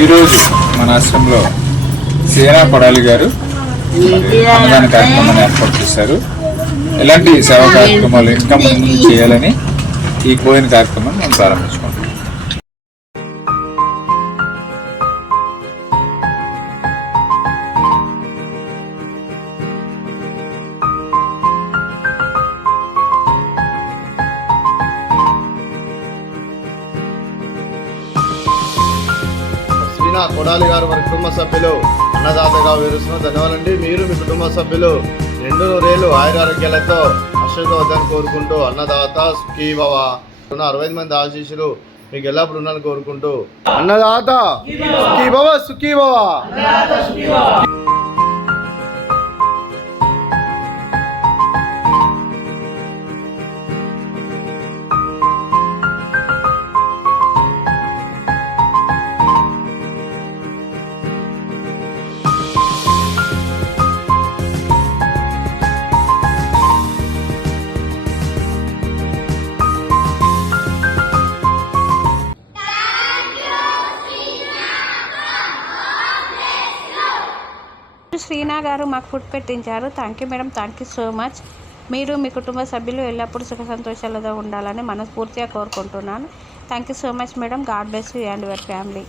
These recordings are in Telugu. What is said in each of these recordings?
ఈరోజు మన ఆశ్రమంలో సేనా కొడాలి గారు అన్నదాన కార్యక్రమాన్ని ఏర్పాటు చేశారు. ఎలాంటి సేవా కార్యక్రమాలు ఇంకా ముందు చేయాలని ఈ కోయిన కార్యక్రమాన్ని మనం ప్రారంభించుకుంటాం. కొడాలి గారు వారి కుటుంబ సభ్యులు అన్నదాతగా వివరిస్తున్న ధన్యవాదాలండి. మీరు మీ కుటుంబ సభ్యులు 2 నూరేళ్లు ఆయురారోగ్యాలతో ఆశీర్వాదాన్ని కోరుకుంటూ అన్నదాత సుఖీభవ 65 మంది ఆశీస్సులు మీకు ఎల్లప్పుడు ఉండాలని కోరుకుంటూ అన్నదాత సుఖీభవ సుఖీభవ. శ్రీనా గారు మాకు ఫుడ్ పెట్టించారు. Thank you madam, thank you so much. మీరు మీ కుటుంబ సభ్యులు ఎల్లప్పుడూ సుఖ సంతోషాలతో ఉండాలని మనస్ఫూర్తిగా కోరుకుంటున్నాను. Thank you so much madam. God bless you and your family.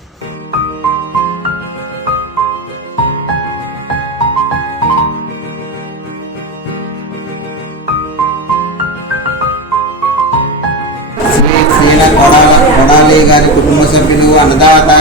Sri Kodali గారి కుటుంబ సభ్యులు అన్నదాత